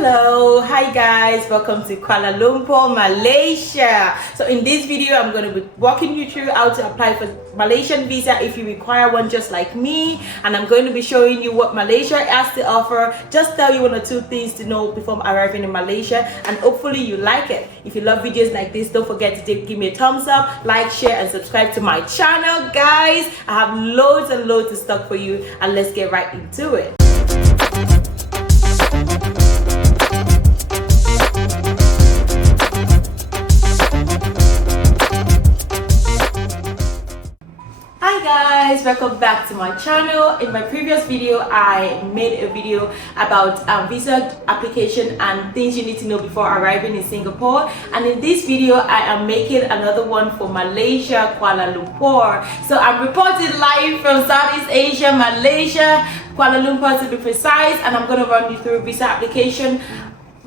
Hello, hi guys, welcome to Kuala Lumpur, Malaysia. So in this video I'm going to be walking you through how to apply for Malaysian visa if you require one just like me, and I'm going to be showing you what Malaysia has to offer, just tell you one or two things to know before arriving in Malaysia, and hopefully you like it. If you love videos like this, don't forget to give me a thumbs up, like, share and subscribe to my channel. Guys, I have loads and loads of stuff for you, and let's get right into it. Guys, welcome back to my channel. In my previous video I made a video about visa application and things you need to know before arriving in Singapore, and in this video I am making another one for Malaysia, Kuala Lumpur. So I'm reporting live from Southeast Asia, Malaysia, Kuala Lumpur to be precise, and I'm going to run you through visa application,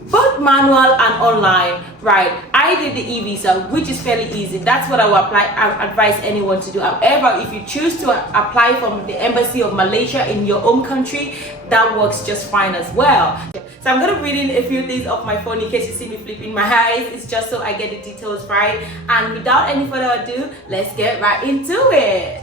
both manual and online. Right, I did the e-visa, which is fairly easy. That's what I advise anyone to do. However, if you choose to apply from the Embassy of Malaysia in your own country, that works just fine as well. So I'm going to read in a few things off my phone in case you see me flipping my eyes. It's just so I get the details right. And without any further ado, let's get right into it.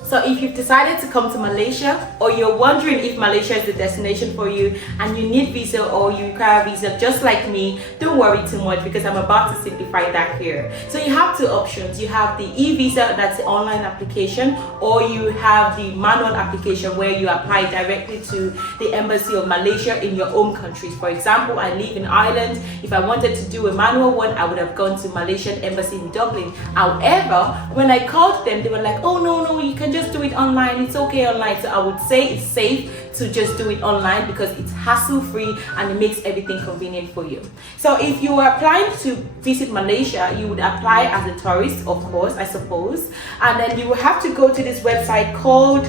So if you've decided to come to Malaysia, or you're wondering if Malaysia is the destination for you and you need visa or you require a visa just like me, don't worry too much because I'm about to simplify that here. So you have two options. You have the e-visa, that's the online application, or you have the manual application where you apply directly to the Embassy of Malaysia in your own country. For example, I live in Ireland. If I wanted to do a manual one, I would have gone to Malaysian Embassy in Dublin. However, when I called them, they were like, oh no, you can just do it online, it's okay online. So I would say it's safe to just do it online because it's hassle-free and it makes everything convenient for you. So if you are applying to visit Malaysia, you would apply as a tourist, of course, I suppose, and then you will have to go to this website called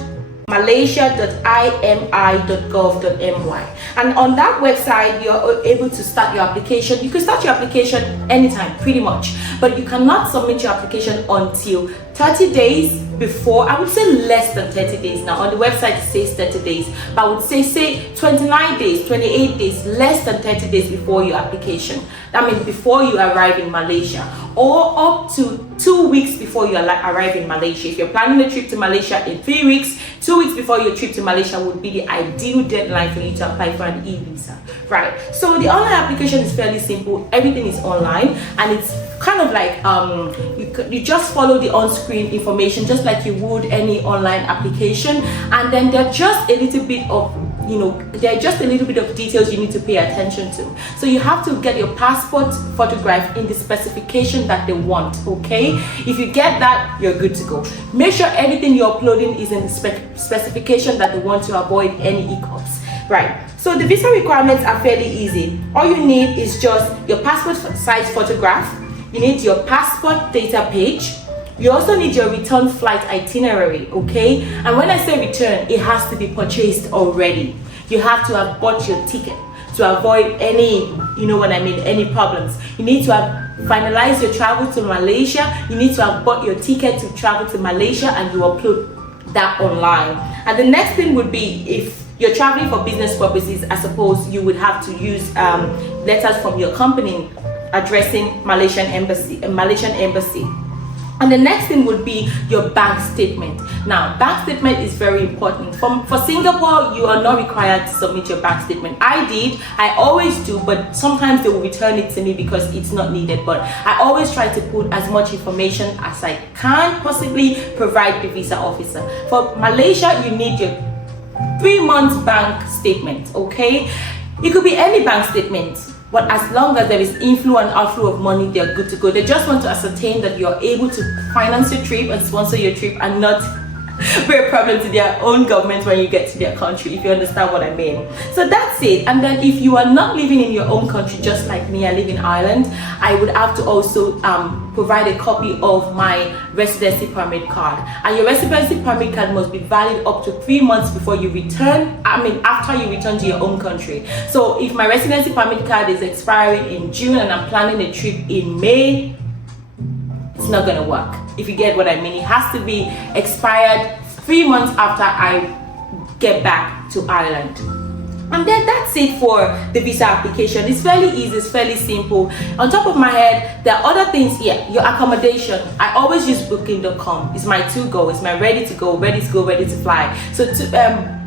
malaysia.imi.gov.my, and on that website you're able to start your application. You can start your application anytime pretty much, but you cannot submit your application until 30 days before. I would say less than 30 days. Now on the website it says 30 days, but I would say 29 days, 28 days, less than 30 days before your application. That means before you arrive in Malaysia, or up to 2 weeks before you arrive in Malaysia. If you're planning a trip to Malaysia in 3 weeks, 2 weeks before your trip to Malaysia would be the ideal deadline for you to apply for an e-visa. Right, so the online application is fairly simple. Everything is online, and it's kind of like you just follow the on-screen information just like you would any online application, and then there's just a little bit of details you need to pay attention to. So you have to get your passport photograph in the specification that they want. Okay, if you get that, you're good to go. Make sure everything you're uploading is in the specification that they want to avoid any hiccups. Right, so the visa requirements are fairly easy. All you need is just your passport size photograph. You need your passport data page. You also need your return flight itinerary, okay? And when I say return, it has to be purchased already. You have to have bought your ticket to avoid any, any problems. You need to have finalized your travel to Malaysia. You need to have bought your ticket to travel to Malaysia, and you upload that online. And the next thing would be, if you're traveling for business purposes, I suppose you would have to use letters from your company addressing Malaysian embassy. And the next thing would be your bank statement. Now, bank statement is very important. For Singapore, you are not required to submit your bank statement. I always do, but sometimes they will return it to me because it's not needed. But I always try to put as much information as I can possibly provide the visa officer. For Malaysia, you need your 3 months bank statement, okay? It could be any bank statement, but as long as there is inflow and outflow of money, they're good to go. They just want to ascertain that you're able to finance your trip and sponsor your trip and not be a problem to their own government when you get to their country, if you understand what I mean. So that's it. And then if you are not living in your own country, just like me, I live in Ireland, I would have to also provide a copy of my residency permit card. And your residency permit card must be valid up to 3 months before you return, after you return to your own country. So if my residency permit card is expiring in June and I'm planning a trip in May, it's not gonna work, if you get what I mean. It has to be expired 3 months after I get back to Ireland. And then that's it for the visa application. It's fairly easy, it's fairly simple. On top of my head, there are other things here. Your accommodation, I always use booking.com. It's my to-go, it's my ready to go, ready to fly. So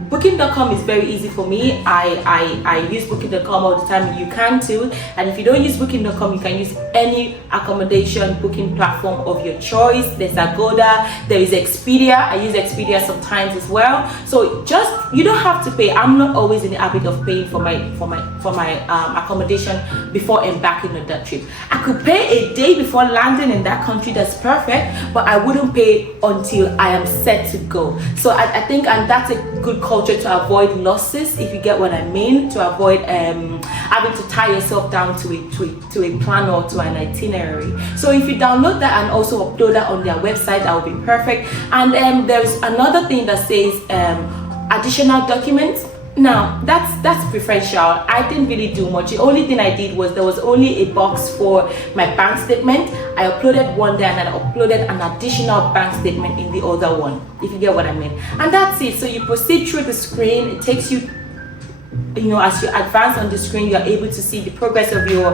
booking.com is very easy for me. I use booking.com all the time. You can too. And if you don't use booking.com, you can use any accommodation booking platform of your choice. There's Agoda, there is Expedia. I use Expedia sometimes as well. So you don't have to pay. I'm not always in the habit of paying for my accommodation before embarking on that trip. I could pay a day before landing in that country. That's perfect, but I wouldn't pay until I am set to go. So I think, and that's a good culture to avoid losses, if you get what I mean, to avoid having to tie yourself down to a plan or to an itinerary. So if you download that and also upload that on their website, that would be perfect. And there's another thing that says additional documents. Now that's preferential. I didn't really do much. The only thing I did was there was only a box for my bank statement. I uploaded one there and then I uploaded an additional bank statement in the other one, if you get what I mean. And that's it. So you proceed through the screen. It takes you, as you advance on the screen, you're able to see the progress of your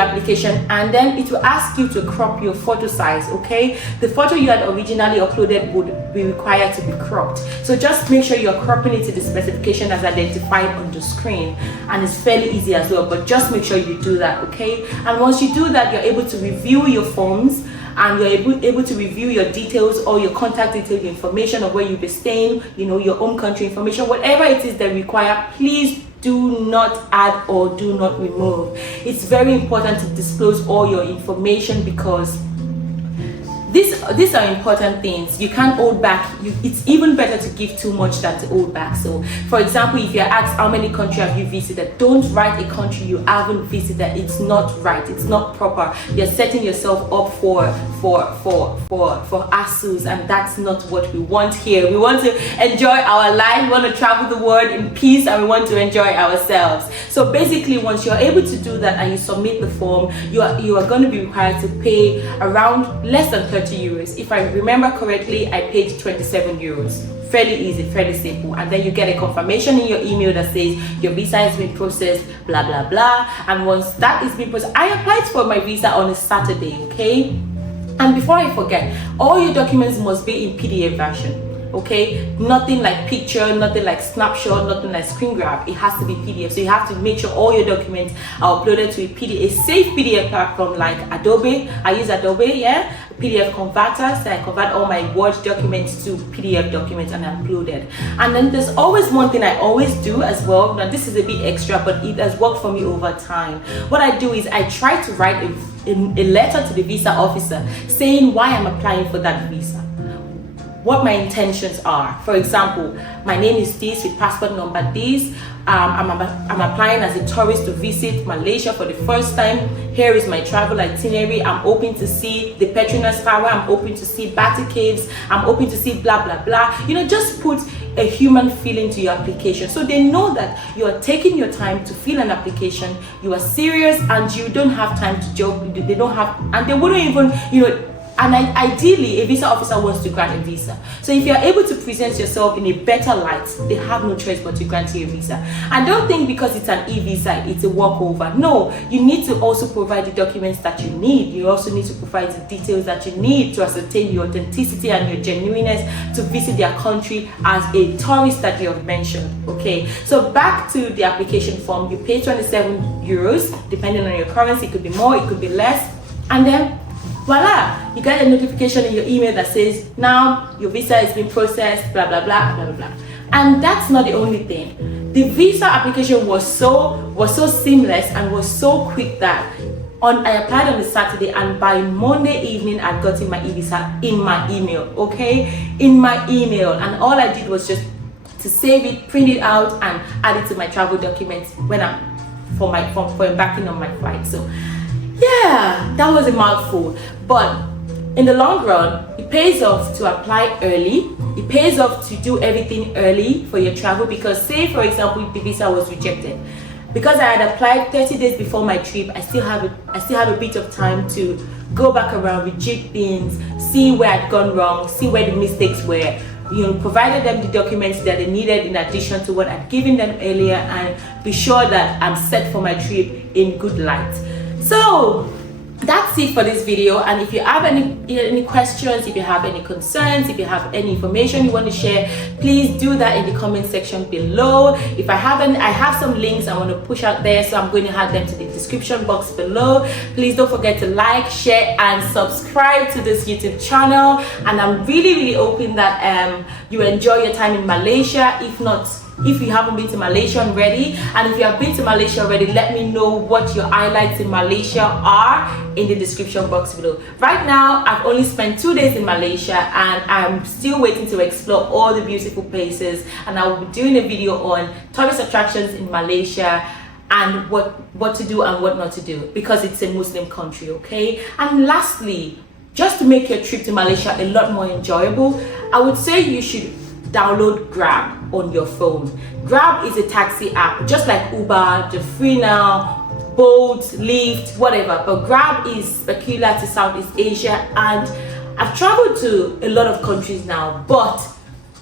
application, and then it will ask you to crop your photo size. Okay, the photo you had originally uploaded would be required to be cropped, so just make sure you're cropping it to the specification as identified on the screen, and it's fairly easy as well, but just make sure you do that. Okay, and once you do that, you're able to review your forms, and you're able to review your details, or your contact details, your information of where you'll be staying, your home country information, whatever it is they require. Please do not add or do not remove. It's very important to disclose all your information, because these are important things. You can't hold back. It's even better to give too much than to hold back. So for example, if you're asked how many countries have you visited, don't write a country you haven't visited. It's not right, it's not proper. You're setting yourself up for hassles, and that's not what we want here. We want to enjoy our life, we want to travel the world in peace, and we want to enjoy ourselves. So basically, once you're able to do that and you submit the form, you are going to be required to pay around less than 30 euros. If I remember correctly, I paid 27 euros. Fairly easy, fairly simple. And then you get a confirmation in your email that says your visa has been processed, blah blah blah. And once that is been processed, I applied for my visa on a Saturday. Okay, and before I forget, all your documents must be in PDF version. Okay, nothing like picture, nothing like snapshot, nothing like screen grab. It has to be PDF. So you have to make sure all your documents are uploaded to a safe PDF platform like Adobe. I use Adobe, yeah, PDF converter. So I convert all my Word documents to PDF documents and upload it. And then there's always one thing I always do as well. Now this is a bit extra, but it has worked for me over time. What I do is I try to write a letter to the visa officer saying why I'm applying for that visa, what my intentions are. For example, my name is this with passport number this. I'm applying as a tourist to visit Malaysia for the first time. Here is my travel itinerary. I'm hoping to see the Petronas Tower. I'm hoping to see Batu Caves. I'm hoping to see blah blah blah. Just put a human feeling to your application, so they know that you are taking your time to fill an application. You are serious, and you don't have time to joke. They don't have, and they wouldn't even, and ideally, a visa officer wants to grant a visa. So if you're able to present yourself in a better light, they have no choice but to grant you a visa. And don't think because it's an e-visa, it's a walkover. No, you need to also provide the documents that you need. You also need to provide the details that you need to ascertain your authenticity and your genuineness to visit their country as a tourist that you have mentioned. Okay, so back to the application form. You pay 27 euros, depending on your currency. It could be more, it could be less. And then voila, you get a notification in your email that says now your visa has been processed, blah blah blah blah blah blah. And that's not the only thing. The visa application was so seamless and was so quick that I applied on the Saturday, and by Monday evening I'd gotten my e-visa in my email. Okay, in my email, and all I did was just to save it, print it out, and add it to my travel documents when for embarking on my flight. So yeah, that was a mouthful, but in the long run, it pays off to apply early. It pays off to do everything early for your travel, because say for example the visa was rejected, because I had applied 30 days before my trip, I still have a bit of time to go back around, reject things, see where I'd gone wrong, see where the mistakes were, provided them the documents that they needed in addition to what I'd given them earlier, and be sure that I'm set for my trip in good light. So that's it for this video. And if you have any questions, if you have any concerns, if you have any information you want to share, please do that in the comment section below. If I have some links I want to push out there, so I'm going to add them to the description box below. Please don't forget to like, share and subscribe to this YouTube channel. And I'm really hoping that you enjoy your time in Malaysia. If you haven't been to Malaysia already, and if you have been to Malaysia already, let me know what your highlights in Malaysia are in the description box below. Right now, I've only spent 2 days in Malaysia, and I'm still waiting to explore all the beautiful places, and I will be doing a video on tourist attractions in Malaysia and what to do and what not to do, because it's a Muslim country, okay? And lastly, just to make your trip to Malaysia a lot more enjoyable, I would say you should download Grab on your phone. Grab is a taxi app, just like Uber, the Free Now, Bolt, Lyft, whatever. But Grab is peculiar to Southeast Asia, and I've traveled to a lot of countries now, but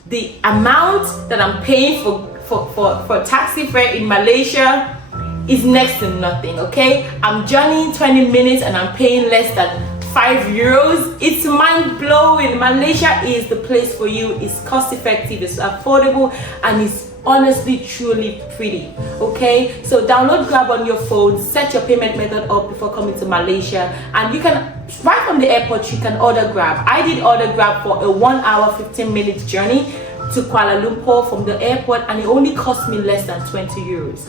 the amount that I'm paying for taxi fare in Malaysia is next to nothing, okay? I'm journeying 20 minutes and I'm paying less than €5. It's mind-blowing. Malaysia is the place for you. It's cost effective, it's affordable, and it's honestly truly pretty, okay? So download Grab on your phone, set your payment method up before coming to Malaysia, and you can, right from the airport, you can order Grab. I did order Grab for a 1 hour 15 minutes journey to Kuala Lumpur from the airport, and it only cost me less than €20.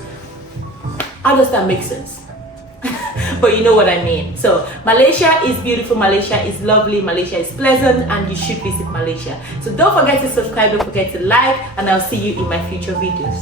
How does that make sense? But you know what I mean. So Malaysia is beautiful, Malaysia is lovely, Malaysia is pleasant, and you should visit Malaysia. So don't forget to subscribe, don't forget to like, and I'll see you in my future videos.